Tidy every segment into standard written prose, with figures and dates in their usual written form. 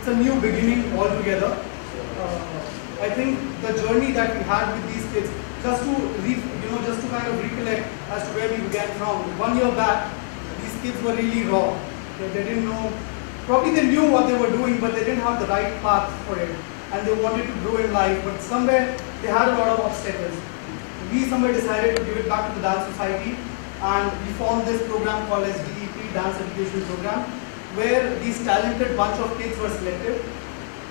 it's a new beginning altogether. I think the journey that we had with these kids, just to kind of recollect as to where we began from. 1 year back, these kids were really raw. They didn't know, probably they knew what they were doing, but they didn't have the right path for it. And they wanted to grow in life, but somewhere they had a lot of obstacles. We somewhere decided to give it back to the Dance Society, and we formed this program called as DEP, Dance Education Program, where these talented bunch of kids were selected.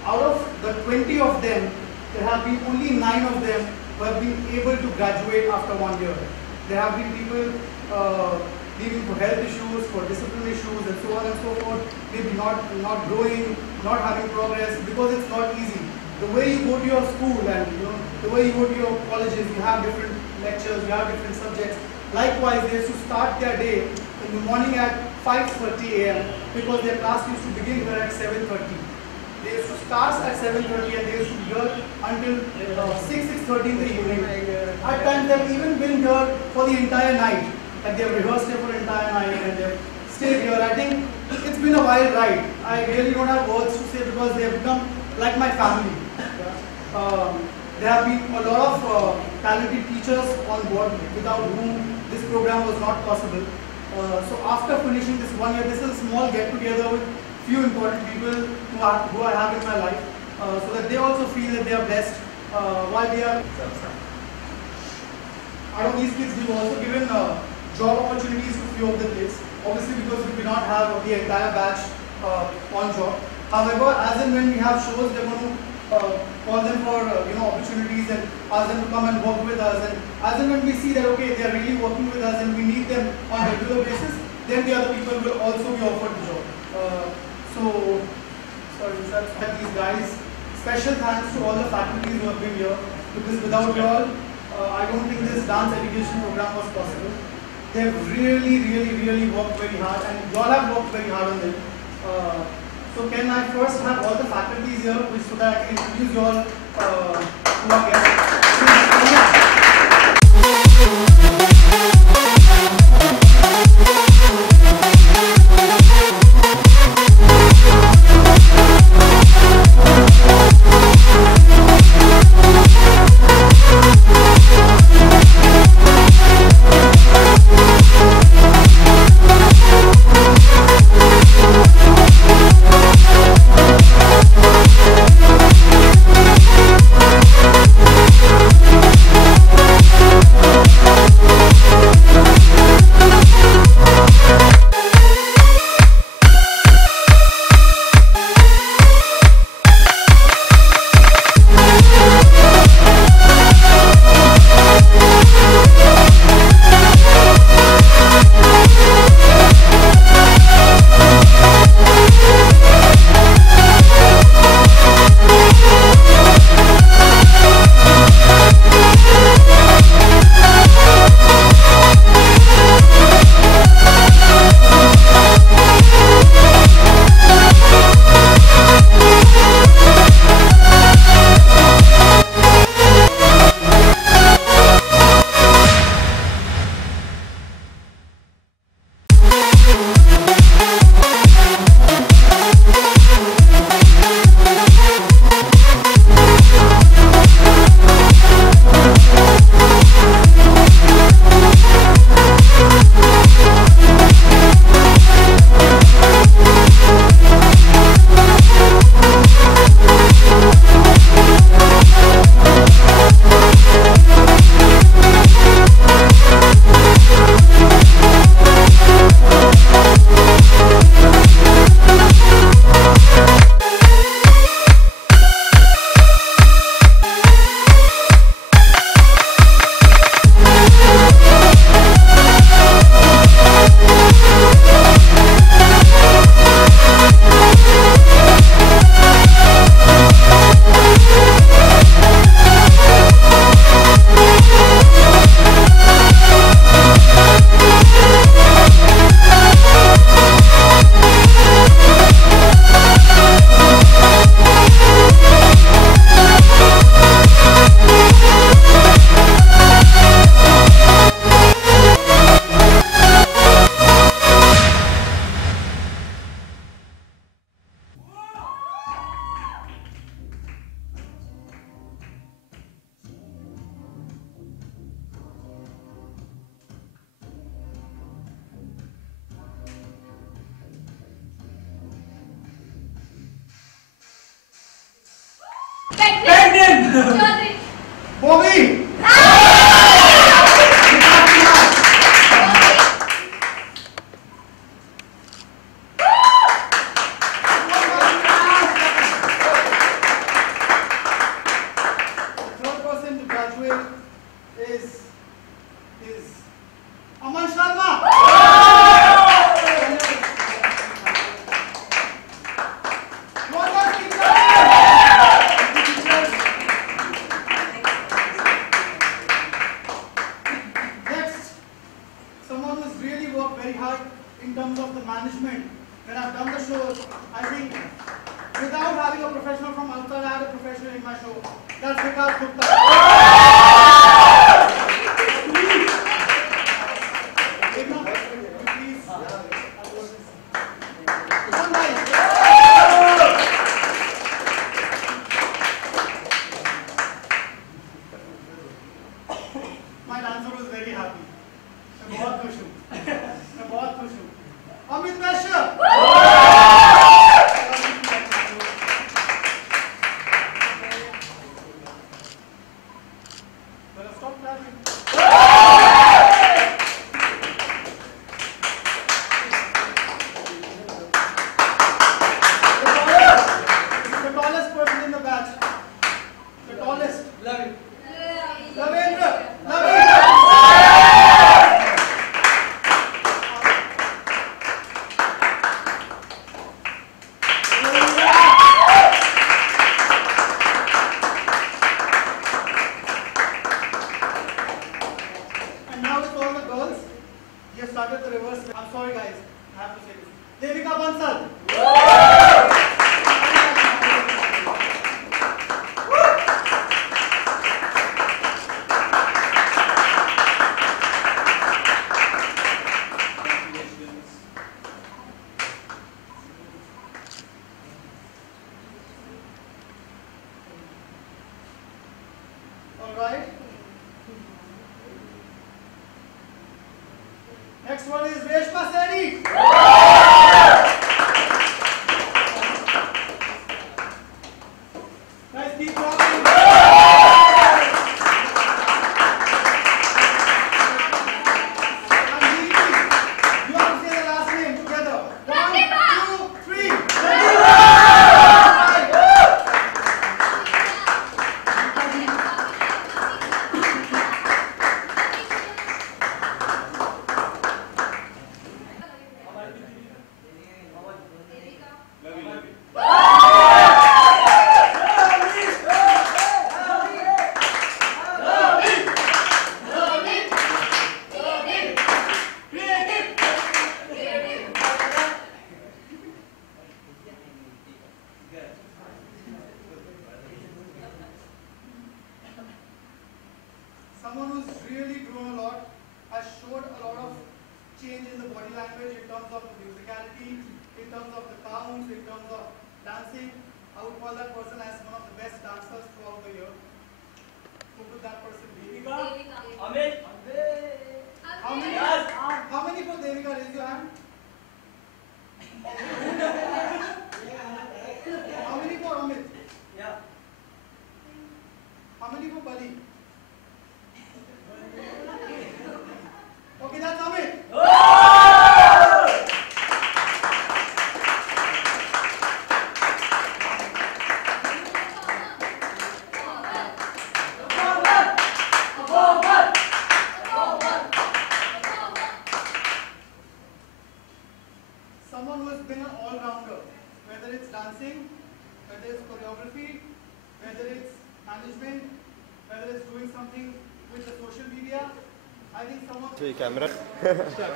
Out of the 20 of them, there have been only 9 of them who have been able to graduate after 1 year. There have been people leaving for health issues, for discipline issues, and so on and so forth. Maybe not growing, not having progress, because it's not easy. The way you go to your school and the way you go to your colleges, you have different lectures, you have different subjects. Likewise, they used to start their day in the morning at 5:30 a.m. because their class used to begin here at 7:30. They used to start at 7:30 and they used to be here until 6:30 in the evening. At times, they've even been here for the entire night. Like they've rehearsed here for the entire night and they've stayed here. I think it's been a wild ride. I really don't have words to say because they have become like my family. There have been a lot of talented teachers on board without whom this program was not possible. So after finishing this 1 year, this is a small get-together with few important people who I have in my life, so that they also feel that they are blessed while they are. Out of these kids, we've also given job opportunities to few of the kids. Obviously, because we cannot have the entire batch on job. However, as and when we have shows, they're going to call them for opportunities and ask them to come and work with us. And as and when we see that okay, they are really working with us and we need them on a regular basis, then the other people will also be offered the job. Sorry, these guys. Special thanks to all the faculties who have been here, because without you all, I don't think this dance education program was possible. They have really worked very hard, and you all have worked very hard on them. So can I first have all the faculties here, so that I can introduce you all to our guests. Chowdhury. Bobby. In terms of the management, when I've done the shows, I think without having a professional from outside, I had a professional in my show. That's Vikas Gupta. Please. One night. My dancer was very happy. मैं बहुत खुश हूँ. मैं बहुत खुश हूँ. Amit Kashyap. Stop clapping. The tallest person in the batch. The tallest. Love it. Lavendra. Started the reverse. I'm sorry guys, I have to say this. Devika Bansal. Alright. Next one is Reshma Seri. Guys, keep clapping. You have to say the last name together. 1, 2, 3. Someone who's really grown a lot, has showed a lot of change in the body language in terms of the musicality, in terms of the counts, in terms of dancing. I would call that person as one of the best dancers throughout the year. Who could that person be? Amit. How many for Devika? Raise your hand. How many for Amit? Yeah. How many for Buddy? Okay, that's Amit. Someone who has been an all-rounder, whether it's dancing, whether it's choreography, whether it's management, whether it's doing something with the social media. I think someone. तो ये camera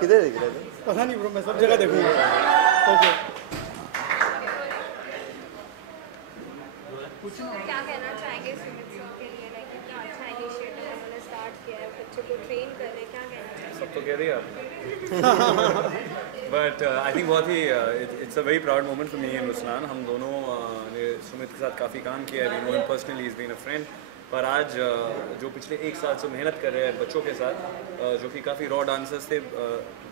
किधर दिख रहा है? पता नहीं bro, मैं सब जगह देखूंगा. ओके. क्या कहना चाहेंगे सुमित सर के लिए, लाइक कितना अच्छा इनिशिएटिव उन्होंने स्टार्ट किया है, बच्चों को ट्रेन कर रहे हैं, क्या कहना चाहेंगे? सब तो कह दिया. But I think बहुत ही it's a very proud moment for me and Ruslan. हम दोनों ने सुमित के साथ काफ़ी काम किया है. We know him personally, he's been a friend. पर आज जो पिछले 1 साल से मेहनत कर रहे हैं बच्चों के साथ, जो कि काफ़ी रॉ डांसर्स थे,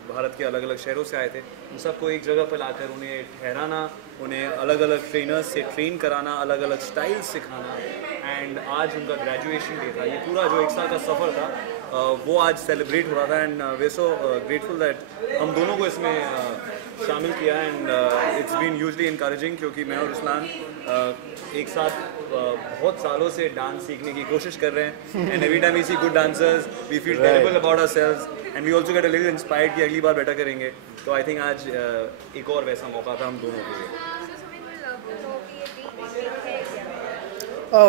भारत के अलग अलग शहरों से आए थे, उन सबको एक जगह पर लाकर उन्हें ठहराना, उन्हें अलग अलग ट्रेनर्स से ट्रेन कराना, अलग अलग स्टाइल्स सिखाना, एंड आज उनका ग्रेजुएशन डे था। ये पूरा जो 1 साल का सफ़र था वो आज सेलिब्रेट हो रहा था, and we so grateful that हम दोनों को इसमें शामिल किया, and it's been hugely encouraging, क्योंकि मैं और रुस्लान एक साथ बहुत सालों से डांस सीखने की कोशिश कर रहे हैं, and every time we see good dancers we feel terrible about ourselves, and we also get a little inspired कि अगली बार बेटर करेंगे। तो आई थिंक आज एक और वैसा मौका था हम दोनों के लिए।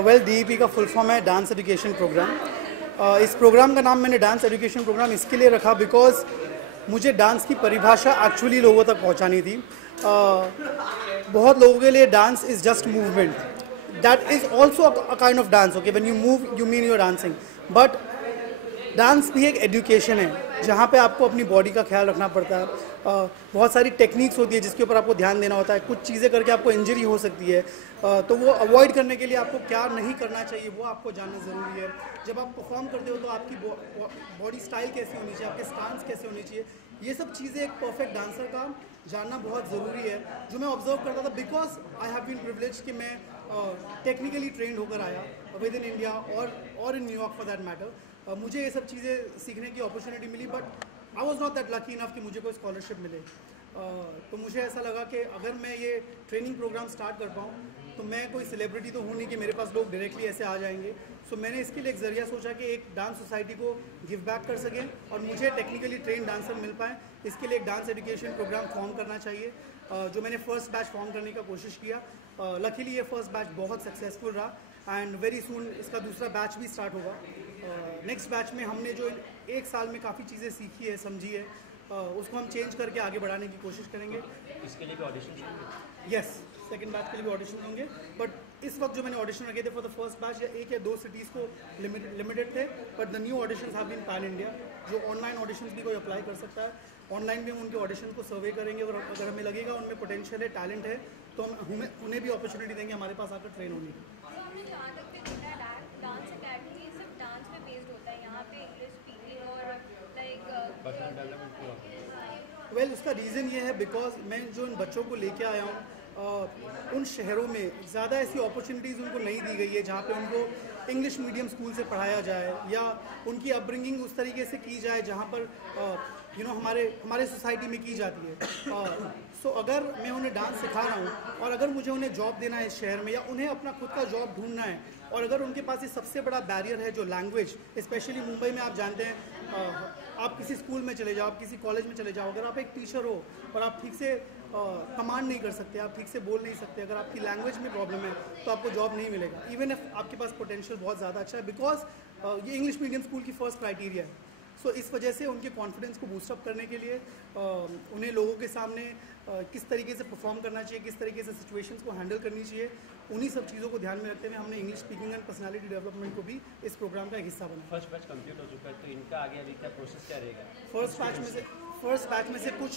वेल, DEP का फुल फॉर्म है डांस एजुकेशन प्रोग्राम। इस प्रोग्राम का नाम मैंने डांस एजुकेशन प्रोग्राम इसके लिए रखा बिकॉज मुझे डांस की परिभाषा एक्चुअली लोगों तक पहुंचानी थी। बहुत लोगों के लिए dance is just movement, that is also a kind of dance. Okay, when you move you mean you're dancing, but dance भी एक एजुकेशन है जहाँ पे आपको अपनी बॉडी का ख्याल रखना पड़ता है। बहुत सारी टेक्निक्स होती है जिसके ऊपर आपको ध्यान देना होता है। कुछ चीज़ें करके आपको इंजरी हो सकती है, तो वो अवॉइड करने के लिए आपको क्या नहीं करना चाहिए वो आपको जानना ज़रूरी है। जब आप परफॉर्म करते हो तो आपकी बॉडी स्टाइल कैसी होनी चाहिए, आपके स्टांस कैसे होनी चाहिए, ये सब चीज़ें एक परफेक्ट डांसर का जानना बहुत ज़रूरी है, जो मैं ऑब्जर्व करता था because I have been privilege कि मैं टेक्निकली ट्रेंड होकर आया विद इन इंडिया और in New York for that matter. मुझे ये सब चीज़ें सीखने की अपॉर्चुनिटी मिली, but I was not that lucky enough कि मुझे कोई स्कॉलरशिप मिले। तो मुझे ऐसा लगा कि अगर मैं ये ट्रेनिंग प्रोग्राम स्टार्ट कर पाऊँ तो मैं कोई सेलिब्रिटी तो हूँ नहीं कि मेरे पास लोग डायरेक्टली ऐसे आ जाएंगे। सो मैंने इसके लिए एक ज़रिया सोचा कि एक डांस सोसाइटी को गिव बैक कर सकें और मुझे टेक्निकली ट्रेन डांसर मिल पाएँ। इसके लिए एक डांस एजुकेशन प्रोग्राम फॉर्म करना चाहिए, जो मैंने फर्स्ट बैच फॉर्म करने का कोशिश किया। लकीली ये फर्स्ट बैच बहुत सक्सेसफुल रहा एंड वेरी सून इसका दूसरा बैच भी स्टार्ट होगा। नेक्स्ट बैच में हमने जो 1 साल में काफ़ी चीज़ें सीखी है, समझी है, उसको हम चेंज करके आगे बढ़ाने की कोशिश करेंगे। इसके लिए भी ऑडिशन? यस, सेकंड बैच के लिए भी ऑडिशन होंगे, बट इस वक्त जो मैंने ऑडिशन रखे थे फॉर द फर्स्ट बैच या 1 या 2 सिटीज़ को लिमिटेड थे, but the new auditions have been pan India. जो ऑनलाइन ऑडिशंस भी कोई अप्लाई कर सकता है, ऑनलाइन भी हम उनके ऑडिशन को सर्वे करेंगे और अगर हमें लगेगा उनमें पोटेंशियल है, टैलेंट है, तो हम उन्हें भी अपॉर्चुनिटी देंगे हमारे पास आकर ट्रेन होने की। वेल, उसका रीज़न ये है बिकॉज मैं जो इन बच्चों को लेके आया हूँ उन शहरों में ज़्यादा ऐसी अपॉर्चुनिटीज़ उनको नहीं दी गई है जहाँ पे उनको इंग्लिश मीडियम स्कूल से पढ़ाया जाए या उनकी अपब्रिंगिंग उस तरीके से की जाए जहाँ पर हमारे सोसाइटी में की जाती है। सो अगर मैं उन्हें डांस सिखा रहा हूँ और अगर मुझे उन्हें जॉब देना है इस शहर में या उन्हें अपना खुद का जॉब ढूंढना है और अगर उनके पास ये सबसे बड़ा बैरियर है जो लैंग्वेज, स्पेशली मुंबई में आप जानते हैं, आप किसी स्कूल में चले जाओ, आप किसी कॉलेज में चले जाओ, अगर आप एक टीचर हो और आप ठीक से कमांड नहीं कर सकते, आप ठीक से बोल नहीं सकते, अगर आपकी लैंग्वेज में प्रॉब्लम है तो आपको जॉब नहीं मिलेगा, इवन इफ आपके पास पोटेंशियल बहुत ज़्यादा अच्छा है, बिकॉज ये इंग्लिश मीडियम स्कूल की फर्स्ट क्राइटेरिया है। सो इस वजह से उनके कॉन्फिडेंस को बूस्टअप करने के लिए उन्हें लोगों के सामने किस तरीके से परफॉर्म करना चाहिए, किस तरीके से सिचुएशंस को हैंडल करनी चाहिए, उन्हीं सब चीज़ों को ध्यान में रखते हुए हमने English speaking and personality development को भी इस प्रोग्राम का एक हिस्सा बनाया। फर्स्ट बैच कंप्लीट हो चुका है, तो इनका आगे अभी क्या प्रोसेस क्या रहेगा? फर्स्ट बैच में से कुछ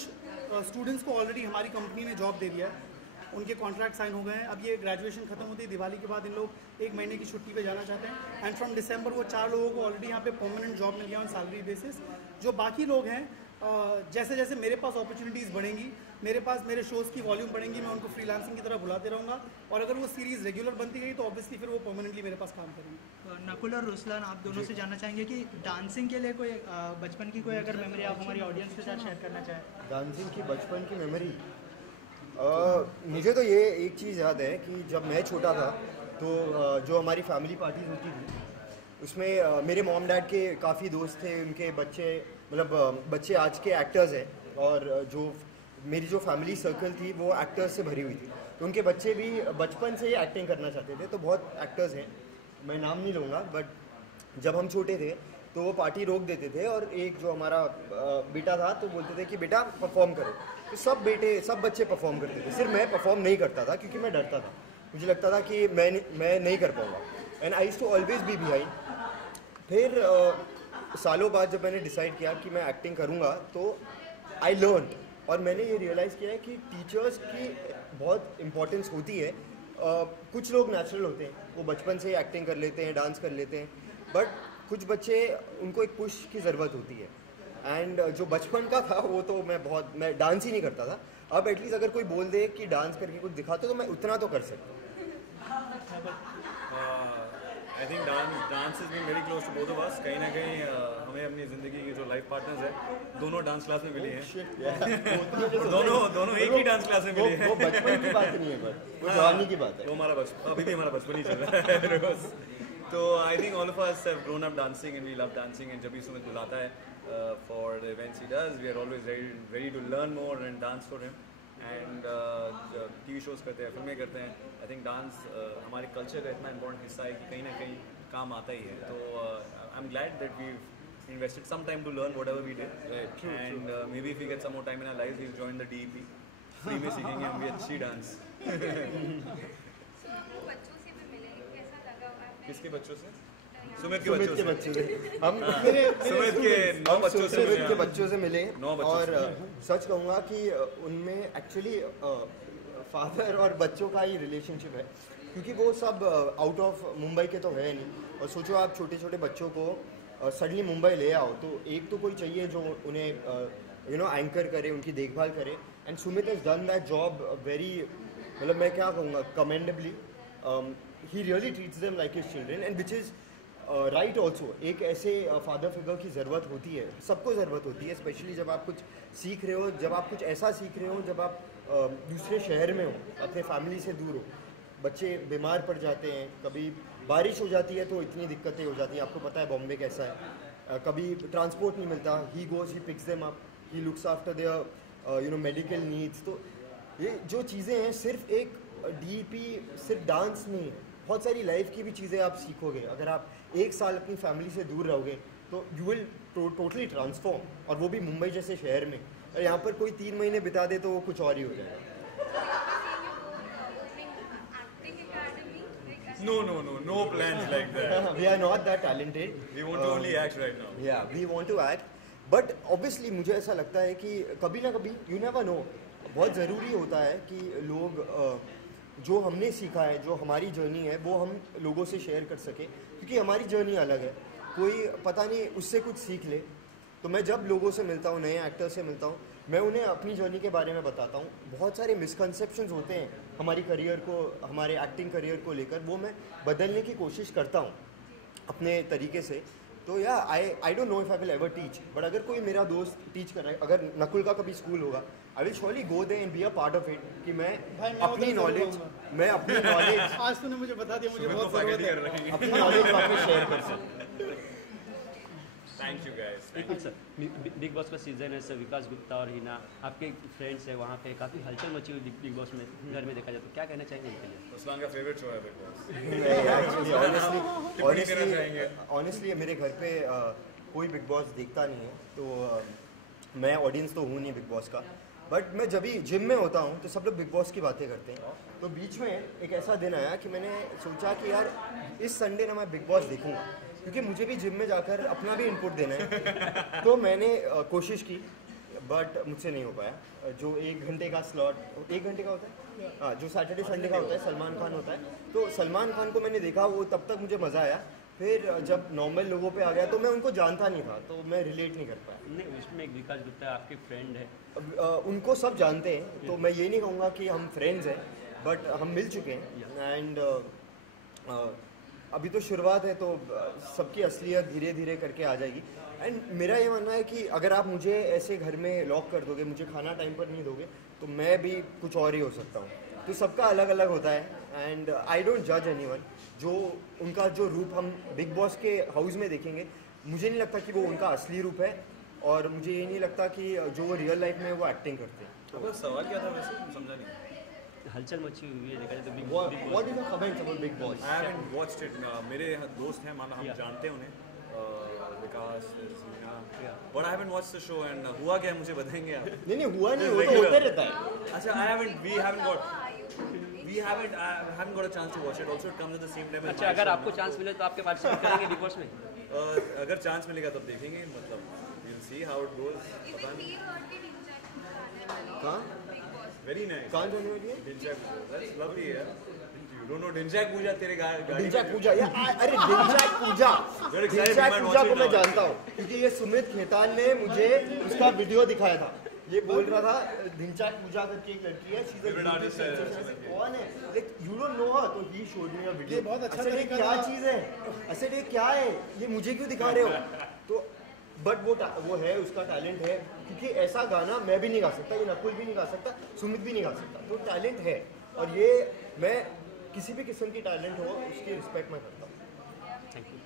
स्टूडेंट्स को ऑलरेडी हमारी कंपनी ने जॉब दे दिया है, उनके कॉन्ट्रैक्ट साइन हो गए हैं। अब ये ग्रेजुएशन खत्म होती है, दिवाली के बाद इन लोग 1 महीने की छुट्टी पे जाना चाहते हैं एंड फ्रॉम दिसंबर वो 4 लोगों को ऑलरेडी यहाँ पे परमानेंट जॉब मिल गया ऑन सैलरी बेसिस। जो बाकी लोग हैं, जैसे जैसे मेरे पास अपॉर्चुनिटीज़ बढ़ेंगी, मेरे शोज़ की वॉल्यूम बढ़ेंगी, मैं उनको फ्रीलांसिंग की तरह बुलाते रहूँगा और अगर वो सीरीज़ रेगुलर बनती गई तो ऑब्वियसली फिर वो परमानेंटली मेरे पास काम करेंगे। नकुल और रुस्लान, आप दोनों से जानना चाहेंगे कि डांसिंग के लिए कोई बचपन की कोई अगर मेमोरी आप हमारी ऑडियंस के साथ शेयर करना चाहें। डांसिंग की बचपन की मेमोरी, मुझे तो ये एक चीज़ याद है कि जब मैं छोटा था तो जो हमारी फैमिली पार्टीज होती थी उसमें मेरे मॉम डैड के काफ़ी दोस्त थे, उनके बच्चे बच्चे आज के एक्टर्स हैं और जो मेरी जो फैमिली सर्कल थी वो एक्टर्स से भरी हुई थी, तो उनके बच्चे भी बचपन से ही एक्टिंग करना चाहते थे। तो बहुत एक्टर्स हैं, मैं नाम नहीं लूँगा, बट जब हम छोटे थे तो वो पार्टी रोक देते थे और एक जो हमारा बेटा था तो बोलते थे कि बेटा परफॉर्म करो, तो सब बच्चे परफॉर्म करते थे, सिर्फ मैं परफॉर्म नहीं करता था क्योंकि मैं डरता था, मुझे लगता था कि मैं नहीं कर पाऊँगा and I used to always be behind. फिर सालों बाद जब मैंने डिसाइड किया कि मैं एक्टिंग करूँगा तो आई लर्न और मैंने ये रियलाइज़ किया है कि टीचर्स की बहुत इम्पोर्टेंस होती है कुछ लोग नेचुरल होते हैं, वो बचपन से एक्टिंग कर लेते हैं, डांस कर लेते हैं, बट कुछ बच्चे उनको एक पुश की ज़रूरत होती है। एंड जो बचपन का था वो तो मैं डांस ही नहीं करता था। अब एटलीस्ट अगर कोई बोल दे कि डांस करके कुछ दिखाते तो मैं उतना तो कर सकता हूँ। I think dance is been very close to both of us. कहीं ना कहीं हमें अपनी ज़िंदगी के जो लाइफ पार्टनर्स हैं दोनों डांस क्लास में मिली हैं। दोनों एक ही डांस क्लास में मिली हैं। वो बचपन की बात नहीं है, पर वो जवानी की बात है। वो हमारा बचपन, अभी भी हमारा बचपन ही चल रहा है रोज। तो I think all of us have grown up dancing and we love dancing. And जब भी सुमित बुलाता है for the events he does, we are always ready to learn more and dance for him. And TV shows करते हैं, फिल्में करते हैं। I think dance हमारे कल्चर का इतना इंपॉर्टेंट हिस्सा है कि कहीं ना कहीं काम आता ही है। तो I am glad that we invested some time to learn whatever we did. True, and maybe if we get some more time in our lives, we'll join the DEP. Free में सीखेंगे हम भी अच्छी डांस। बच्चों से भी मिले, कैसा लगा आपने? किसके बच्चों से? सुमित के सुमित बच्चों के से। हम सुमित के 9 बच्चों से सुमित के मिले। बच्चों से मिले 9 बच्चों और सच कहूँगा कि उनमें एक्चुअली फादर और बच्चों का ही रिलेशनशिप है, क्योंकि वो सब आउट ऑफ मुंबई के तो है नहीं। और सोचो आप छोटे छोटे बच्चों को सडनली मुंबई ले आओ, तो एक तो कोई चाहिए जो उन्हें एंकर करे, उनकी देखभाल करे। And Sumit has done that job very, मतलब मैं क्या कहूँगा, commendably. He really treats them like his children, and which is right also. एक ऐसे फादर फिगर की ज़रूरत होती है, सबको ज़रूरत होती है, स्पेशली जब आप कुछ सीख रहे हो, जब आप कुछ ऐसा सीख रहे हो, जब आप दूसरे शहर में हो, अपने फैमिली से दूर हो। बच्चे बीमार पड़ जाते हैं, कभी बारिश हो जाती है तो इतनी दिक्कतें हो जाती हैं, आपको पता है बॉम्बे कैसा है। कभी ट्रांसपोर्ट नहीं मिलता, he goes, he picks them up, he looks after their medical needs. तो ये जो चीज़ें हैं, सिर्फ एक DEP, सिर्फ डांस नहीं, बहुत सारी लाइफ की भी चीज़ें आप सीखोगे। अगर आप एक साल अपनी फैमिली से दूर रहोगे तो यू विल टोटली ट्रांसफॉर्म, और वो भी मुंबई जैसे शहर में। और यहाँ पर कोई 3 महीने बिता दे तो वो कुछ और ही हो जाएगा। No plans like that. We are not that talented. We want to only act right now. Yeah, we want to act. But obviously मुझे ऐसा लगता है कि कभी ना कभी, you never know, बहुत ज़रूरी होता है कि लोग जो हमने सीखा है, जो हमारी जर्नी है, वो हम लोगों से शेयर कर सके, क्योंकि हमारी जर्नी अलग है। कोई पता नहीं उससे कुछ सीख ले। तो मैं जब लोगों से मिलता हूँ, नए एक्टर से मिलता हूँ, मैं उन्हें अपनी जर्नी के बारे में बताता हूँ। बहुत सारे मिसकंसेप्शंस होते हैं हमारी करियर को, हमारे एक्टिंग करियर को लेकर, वो मैं बदलने की कोशिश करता हूँ अपने तरीके से। तो या I don't know if I will ever teach, but अगर कोई मेरा दोस्त टीच कर रहा है, अगर नकुल का कभी स्कूल होगा, I will surely go there and be a part of it, कि मैं अपनी नॉलेज आज तूने मुझे बता दिया, मुझे बहुत जरूरत है अपनी नॉलेज आपको शेयर कर सकूँ। Thank you guys. बिल्कुल सर, बिग बॉस का सीजन है सर, विकास गुप्ता और हिना आपके फ्रेंड्स है वहाँ पे, काफ़ी हलचल मची हुई बिग बॉस में घर में देखा जाए, तो क्या कहना चाहेंगे इनके लिए? उस्मान का फेवरेट शो है बिग बॉस। ऑनेस्टली मेरे घर पे कोई बिग बॉस देखता नहीं है, तो मैं ऑडियंस तो हूँ नहीं बिग बॉस का। बट मैं जब भी जिम में होता हूँ तो सब लोग बिग बॉस की बातें करते हैं। तो बीच में एक ऐसा दिन आया कि मैंने सोचा कि यार इस संडे ना मैं बिग बॉस देखूँगा, क्योंकि मुझे भी जिम में जाकर अपना भी इनपुट देना है। तो मैंने कोशिश की, बट मुझसे नहीं हो पाया। जो 1 घंटे का स्लॉट, 1 घंटे का होता है, हाँ, जो सैटरडे संडे का होता है, सलमान खान होता है, तो सलमान खान को मैंने देखा, वो तब तक मुझे मज़ा आया। फिर जब नॉर्मल लोगों पे आ गया तो मैं उनको जानता नहीं था, तो मैं रिलेट नहीं कर पाया। नहीं, उसमें एक विकास गुप्ता आपके फ्रेंड है। उनको सब जानते हैं, तो मैं ये नहीं कहूँगा कि हम फ्रेंड्स हैं, बट हम मिल चुके हैं। एंड अभी तो शुरुआत है, तो सबकी असलियत धीरे धीरे करके आ जाएगी। एंड मेरा ये मानना है कि अगर आप मुझे ऐसे घर में लॉक कर दोगे, मुझे खाना टाइम पर नहीं दोगे, तो मैं भी कुछ और ही हो सकता हूँ। तो सबका अलग अलग होता है, एंड आई डोंट जज एनीवन। जो उनका जो रूप हम बिग बॉस के हाउस में देखेंगे, मुझे नहीं लगता कि वो उनका असली रूप है, और मुझे ये नहीं लगता कि जो वो रियल लाइफ में वो एक्टिंग करते हैं। तो सवाल क्या था वैसे, समझा नहीं। हलचल मची हुई है देखा जाए तो big What is your comment about Big Boss? I haven't watched it. मेरे दोस्त हैं, माना हम जानते हैं उन्हें, विकास, सीना, but I haven't watched the show and हुआ क्या है मुझे बताएंगे आप? नहीं हुआ नहीं, वो तो होता रहता है। अच्छा, I haven't got a chance to watch it. Also, it comes at the same time. अच्छा, अगर आपको चांस मिले तो आपके पार्टिसिपेट करेंगे बिग बॉस में? अगर चांस मिलेगा तब देखेंगे, मतलब we'll see how it goes. पता नहीं। कहाँ? Very nice. कहाँ जाने वाली है? That's lovely, yeah. Don't know Dhinchak Pooja तेरे गाड़ी डिंचैक पूजा या अरे डिंचैक पूजा को मैं जानता हूँ क्योंकि ये सुमित खेतान ने मुझे उसका वीडियो दिखाया था। ये बोल रहा था डिंचैक पूजा करके एक लड़की है, कौन है, यू डोंट नो हर, तो he showed me a video. बहुत अच्छा ऐसे क्या चीज़ है, ऐसे ये क्या है, ये मुझे क्यों दिखा रहे हो? तो बट वो है, उसका टैलेंट है, क्योंकि ऐसा गाना मैं भी नहीं गा सकता, ये नकुल भी नहीं गा सकता, सुमित भी नहीं गा सकता, तो टैलेंट है। और ये मैं किसी भी किस्म की टैलेंट हो उसकी रिस्पेक्ट मैं करता हूँ। Thank you.